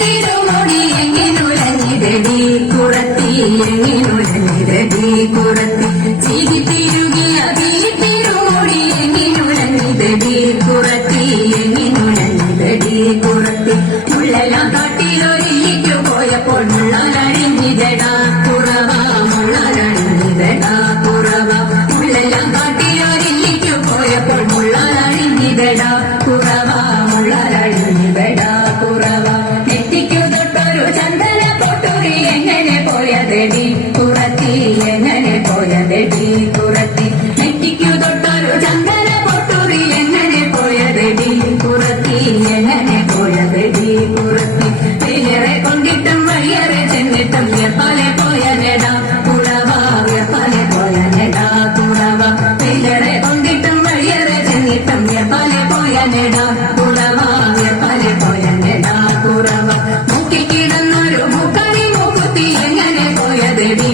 തിരുമുടി എങ്ങിനുലഞ്ഞിരടി കുറത്തി എങ്ങിനുലഞ്ഞിരടി കുറത്തി ചീകിത്തിരുകിയ തിരുമുടി എങ്ങിനുലഞ്ഞിരടി കുറത്തി എങ്ങിനുലഞ്ഞിരടി കുറത്തി മുള്ളെല്ലാം കാട്ടിലൊരിക്കു പോയപ്പോൾ മുള്ളലഴിഞ്ഞിതടാ കുറവ മുള്ളലഴിഞ്ഞിതടാ കുറവ മുള്ളെല്ലാം കാട്ടിലൊരിക്കു പോയപ്പോൾ മുള്ളലഴിഞ്ഞിതടാ കുറവ മുള്ളലഴിഞ്ഞിതടാ കുറവ നെറ്റിക്കു തൊട്ടൊരു ചന്ദന പൊട്ടുരി എങ്ങനെ പോയതെടി കുറത്തി എങ്ങനെ പോയതെടി കുറത്തി നെറ്റിക്കു തൊട്ടൊരു ചന്ദന പൊട്ടുരി എങ്ങനെ പോയതെടി കുറത്തി എങ്ങനെ പോയതെടി കുറത്തി വെയ്യറെ കൊണ്ടിട്ടും വയ്യറെ ചെന്നിട്ടും വ്യപ്പാലെ പോയനെടാ കുറവ വ്യപ്പാലെ പോയനെടാ കുറവ വെയ്യറെ കൊണ്ടിട്ടും വയ്യറെ ചെന്നിട്ടും വ്യപ്പാലെ പോയനെടാ കുറവ വ്യപ്പാലെ പോയനെടാ കുറവ മൂക്കി കിടന്നൊരു മൂക്കണി മൂക്കുത്തി എങ്ങനെ പോയതെടി